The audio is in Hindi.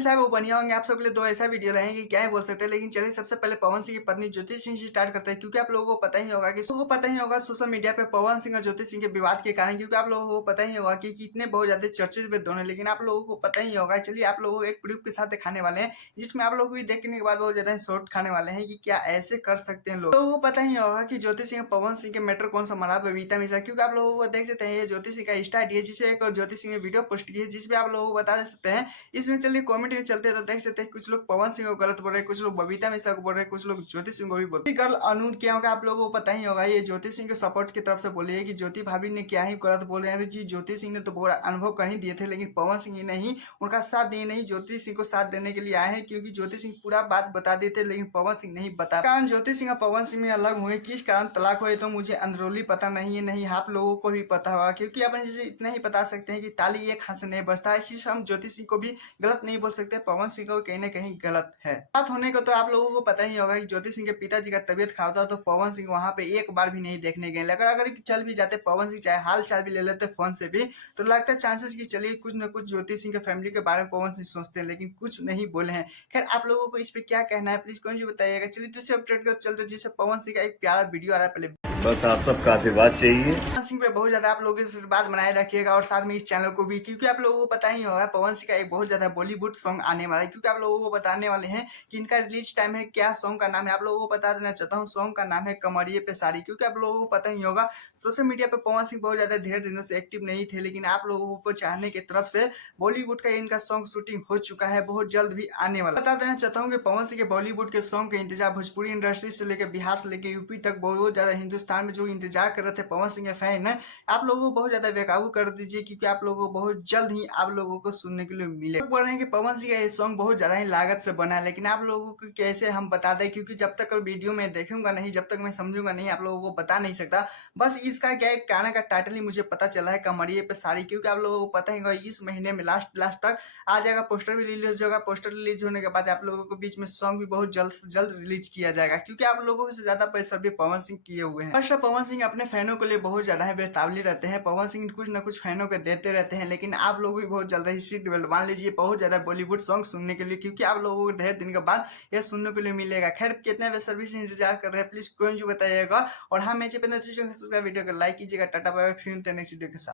फैंस है वो बढ़िया होंगे। आप सबके लिए 2 ऐसा वीडियो लाए हैं कि क्या ही बोल सकते हैं। लेकिन चलिए सबसे पहले पवन सिंह की पत्नी ज्योति सिंह से स्टार्ट करते हैं, क्योंकि आप लोगों को पता ही होगा कि सोशल मीडिया पे पवन सिंह और ज्योति सिंह के विवाद के कारण, क्योंकि आप लोगों को पता ही होगा कि कितने बहुत ज्यादा चर्चित वे दोनों। लेकिन आप लोगों को पता ही होगा, चलिए आप लोगों को एक प्रूफ के साथ दिखाने वाले हैं, जिसमें आप लोग भी देखने के बाद बहुत ज्यादा शॉर्ट खाने वाले हैं कि क्या ऐसे कर सकते हैं लोग। तो वो पता ही होगा कि ज्योति सिंह पवन सिंह के मैटर कौन सा मरा, बबीता मिश्रा, क्योंकि आप लोगों को देख सकते हैं ये ज्योति सिंह का इंस्टा आईडी है, जिसे एक ज्योति सिंह ने वीडियो पोस्ट की है, जिसपे आप लोगों को बता सकते हैं। इसमें चलिए कमेंट में चलते हैं तो देख सकते हैं कुछ लोग पवन सिंह को गलत बोल रहे हैं, कुछ लोग बबीता मिश्रा को बोल रहे हैं, कुछ लोग ज्योति सिंह को भी बोल रहे हैं। गर्ल अनु क्या होगा आप लोगों को पता ही होगा, ये ज्योति सिंह के सपोर्ट की तरफ से बोली है कि ज्योति भाभी ने क्या ही गलत बोले हैं जी। ज्योति सिंह ने तो पूरा अनुभव कर ही दिए थे, लेकिन पवन सिंह ने ही उनका साथ दिए, नहीं ज्योति सिंह को साथ देने के लिए आए हैं, क्योंकि ज्योति सिंह पूरा बात बता देते लेकिन पवन सिंह नहीं बता। कारण ज्योति सिंह और पवन सिंह में अलग हुए, किस कारण तलाक हुए तो मुझे अंदरूनी पता नहीं है, नहीं आप लोगों को भी पता होगा, क्योंकि अपन जैसे इतना ही बता सकते हैं कि ताली एक हाथ से नहीं बजता है। हम ज्योति सिंह को भी गलत नहीं बोल सकते, पवन सिंह को कहीं ना कहीं गलत है। बात होने को तो आप लोगों को पता ही होगा कि ज्योति सिंह के पिताजी का तबियत खराब था, तो पवन सिंह वहां पे एक बार भी नहीं देखने गए। अगर चल भी जाते पवन सिंह, चाहे हाल चाल भी ले लेते फोन से भी, तो लगता है चांसेस की चलिए कुछ न कुछ ज्योति सिंह के फैमिली के बारे में पवन सिंह सोचते हैं, लेकिन कुछ नहीं बोले हैं। खैर आप लोगों को इस पे क्या कहना है प्लीज कौन जी बताइएगा। चलिए दूसरे अपडेट को चलते, जिससे पवन सिंह का एक प्यारा वीडियो आ रहा है, पहले बस आप सबका आशीर्वाद चाहिए। पवन सिंह पे बहुत ज्यादा आप लोगों के आशीर्वाद बनाए रखिएगा, और साथ में इस चैनल को भी, क्योंकि आप लोगों को पता ही होगा पवन सिंह का एक बहुत ज्यादा बॉलीवुड सॉन्ग आने वाला है, क्योंकि आप लोगों को बताने वाले हैं कि इनका रिलीज टाइम है, क्या सॉन्ग का नाम है। आप लोगों को बता देना चाहता हूँ, सॉन्ग का नाम है कमरिए पे साड़ी। क्योंकि आप लोगों को पता ही होगा सोशल मीडिया पे पवन सिंह बहुत ज्यादा धीरे दिनों से एक्टिव नहीं थे, लेकिन आप लोगों को चाहने की तरफ से बॉलीवुड का इनका सॉन्ग शूटिंग हो चुका है, बहुत जल्द भी आने वाला। बता देना चाहता हूँ कि पवन सिंह के बॉलीवुड के सॉन्ग का इंतजार भोजपुरी इंडस्ट्री से लेकर बिहार से लेकर यूपी तक बहुत ज्यादा हिंदुस्तान में जो इंतजार कर रहे थे पवन सिंह के फैन है, आप लोगों को बहुत ज्यादा बेकाबू कर दीजिए, क्योंकि आप लोगों को बहुत जल्द ही आप लोगों को सुनने के लिए मिले। लोग बोल रहे हैं कि पवन सिंह का ये सॉन्ग बहुत ज्यादा ही लागत से बना है, लेकिन आप लोगों को कैसे हम बता दें, क्योंकि जब तक वीडियो में देखूंगा नहीं, जब तक मैं समझूंगा नहीं, आप लोगों को बता नहीं सकता। बस इसका क्या एक गाना का टाइटल ही मुझे पता चला है, कमरिए पे साड़ी, क्योंकि आप लोगों को पता ही होगा इस महीने में लास्ट तक आ जाएगा, पोस्टर भी रिलीज होगा। पोस्टर रिलीज होने के बाद आप लोगों के बीच में सॉन्ग भी बहुत जल्द से जल्द रिलीज किया जाएगा, क्योंकि आप लोगों से ज्यादा पैसा भी पवन सिंह किए हुए हैं। फर्स्ट पवन सिंह अपने फैनों के लिए बहुत ज्यादा है बेतावली रहते हैं, पवन सिंह कुछ ना कुछ फैनों को देते रहते हैं, लेकिन आप लोग भी बहुत जल्द ही सीट बेल्ट मान लीजिए बहुत ज्यादा बॉलीवुड सॉन्ग सुनने के लिए, क्योंकि आप लोगों को ढेर दिन के बाद ये सुनने के लिए मिलेगा। खैर कितने वे सर्विस इंतजार कर रहे हैं प्लीज कोई बताइएगा, और हाँ मैं वीडियो को लाइक कीजिएगा। टाटा बाय बाय, फिर नेक्स्ट वीडियो के साथ।